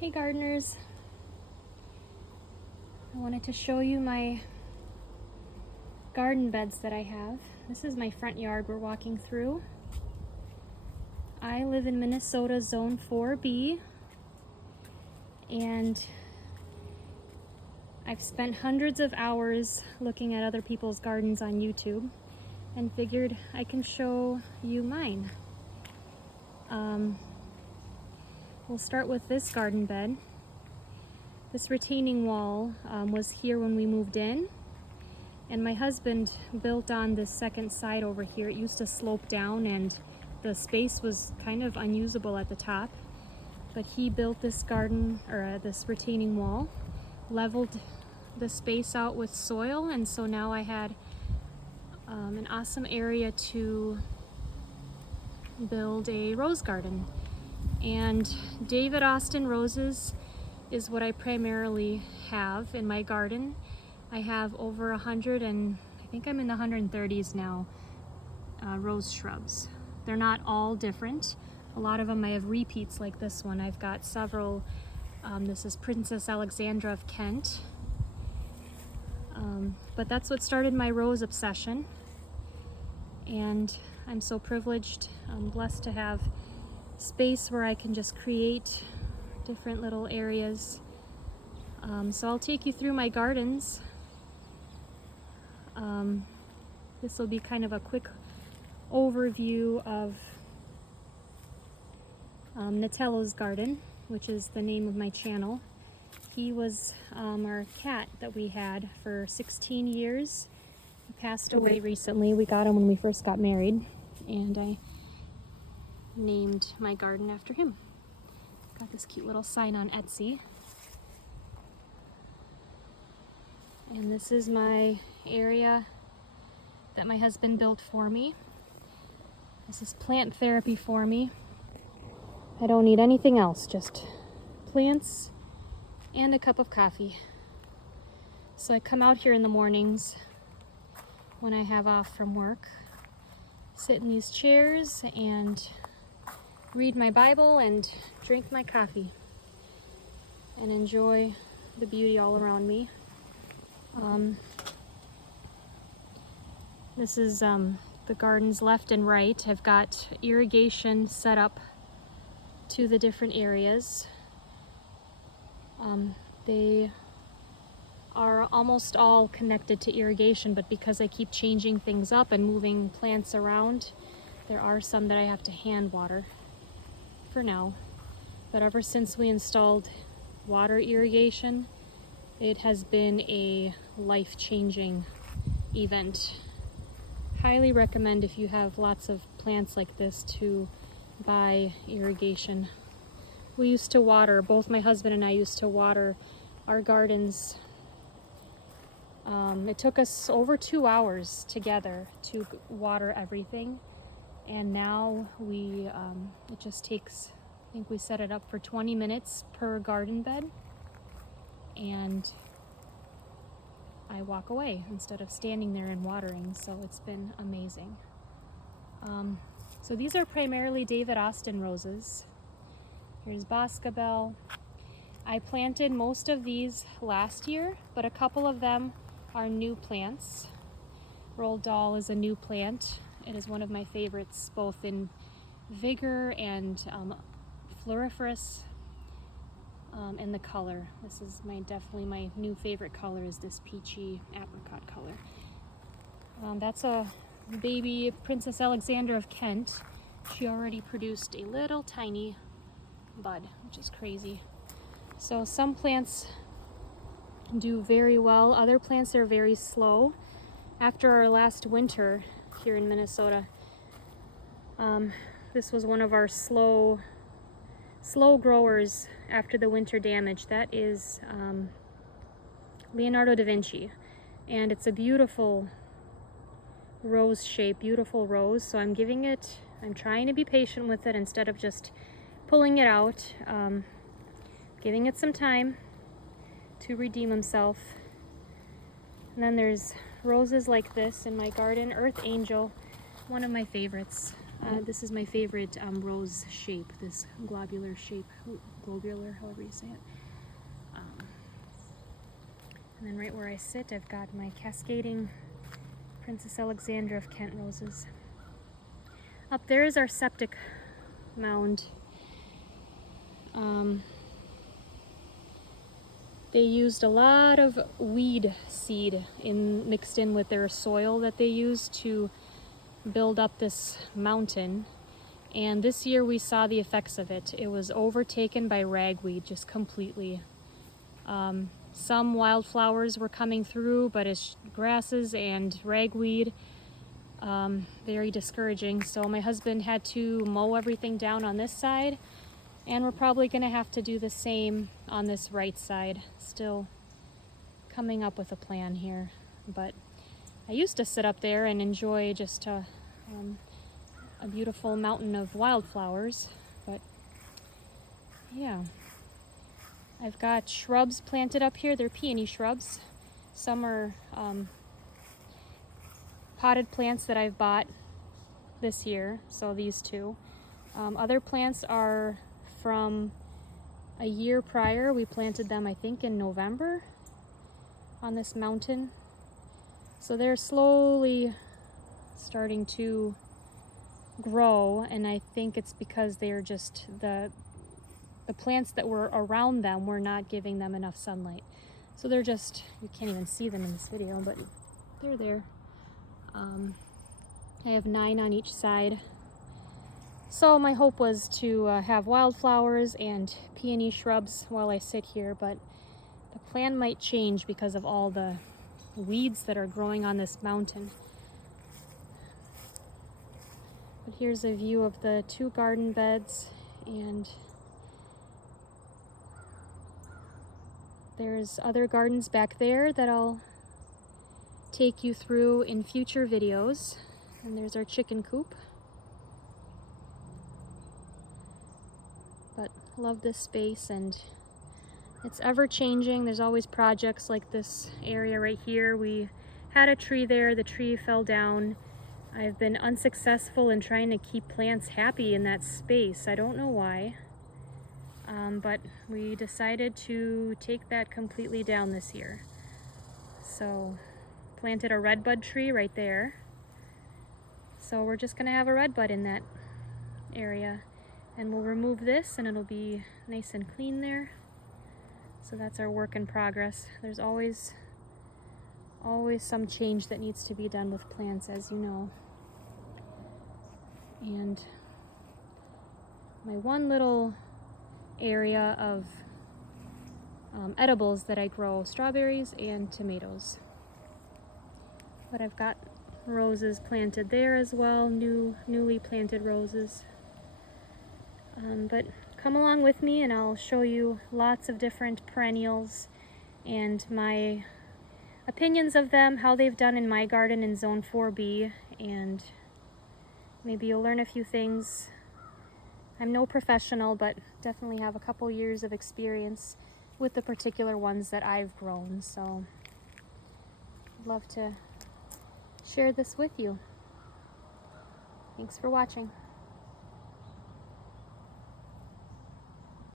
Hey gardeners, I wanted to show you my garden beds that I have. This is my front yard we're walking through. I live in Minnesota Zone 4B, and I've spent hundreds of hours looking at other people's gardens on YouTube and figured I can show you mine. We'll start with this garden bed. This retaining wall was here when we moved in, and my husband built on this second side over here. It used to slope down and the space was kind of unusable at the top, but he built this garden, or this retaining wall, leveled the space out with soil, and so now I had an awesome area to build a rose garden. And David Austin roses is what I primarily have in my garden. I have over 100, and I think I'm in the 130s now, rose shrubs. They're not all different. A lot of them I have repeats like this one. I've got several. This is Princess Alexandra of Kent. But that's what started my rose obsession. And I'm so privileged, I'm blessed to have space where I can just create different little areas. So I'll take you through my gardens. This will be kind of a quick overview of Natello's garden, which is the name of my channel. He was our cat that we had for 16 years. He passed away recently. We got him when we first got married, and I named my garden after him. Got this cute little sign on Etsy. And this is my area that my husband built for me. This is plant therapy for me. I don't need anything else, just plants and a cup of coffee. So I come out here in the mornings when I have off from work, sit in these chairs and read my Bible and drink my coffee and enjoy the beauty all around me. This is the gardens left and right. I've got irrigation set up to the different areas. They are almost all connected to irrigation, but because I keep changing things up and moving plants around, there are some that I have to hand water for now. But ever since we installed water irrigation, it has been a life-changing event. Highly recommend, if you have lots of plants like this, to buy irrigation. We used to water, both my husband and I used to water our gardens. It took us over 2 hours together to water everything, and now it just takes, I think we set it up for 20 minutes per garden bed, and I walk away instead of standing there and watering, so it's been amazing. So these are primarily David Austin roses. Here's Boscabel. I planted most of these last year, but a couple of them are new plants. Roald Dahl is a new plant. It is one of my favorites, both in vigor and floriferous, and the color. This is definitely my new favorite color, is this peachy apricot color. That's a baby Princess Alexandra of Kent. She already produced a little tiny bud, which is crazy. So some plants do very well, other plants are very slow. After our last winter here in Minnesota, this was one of our slow growers after the winter damage. That is Leonardo da Vinci, and it's a beautiful rose shape, beautiful rose. So I'm trying to be patient with it instead of just pulling it out, giving it some time to redeem himself. And then there's roses like this in my garden. Earth Angel, one of my favorites. This is my favorite rose shape, this globular shape, globular, however you say it. And then right where I sit, I've got my cascading Princess Alexandra of Kent roses. Up there is our septic mound. They used a lot of weed seed mixed in with their soil that they used to build up this mountain. And this year we saw the effects of it. It was overtaken by ragweed just completely. Some wildflowers were coming through, but it's grasses and ragweed. Very discouraging. So my husband had to mow everything down on this side, and we're probably going to have to do the same on this right side. Still coming up with a plan here. But I used to sit up there and enjoy just a beautiful mountain of wildflowers. But yeah. I've got shrubs planted up here. They're peony shrubs. Some are potted plants that I've bought this year, so these two. Other plants are from a year prior. We planted them, I think, in November on this mountain. So they're slowly starting to grow, and I think it's because they're just the plants that were around them were not giving them enough sunlight. So they're just, you can't even see them in this video, but they're there. I have 9 on each side. So my hope was to have wildflowers and peony shrubs while I sit here, but the plan might change because of all the weeds that are growing on this mountain. But here's a view of the 2 garden beds, and there's other gardens back there that I'll take you through in future videos. And there's our chicken coop. But love this space, and it's ever changing. There's always projects like this area right here. We had a tree there, the tree fell down. I've been unsuccessful in trying to keep plants happy in that space. I don't know why. But we decided to take that completely down this year. So planted a redbud tree right there. So we're just gonna have a redbud in that area. And we'll remove this and it'll be nice and clean there. So that's our work in progress. There's always some change that needs to be done with plants, as you know. And my one little area of edibles that I grow, strawberries and tomatoes. But I've got roses planted there as well, newly planted roses. But come along with me and I'll show you lots of different perennials and my opinions of them, how they've done in my garden in Zone 4B, and maybe you'll learn a few things. I'm no professional, but definitely have a couple years of experience with the particular ones that I've grown, so I'd love to share this with you. Thanks for watching.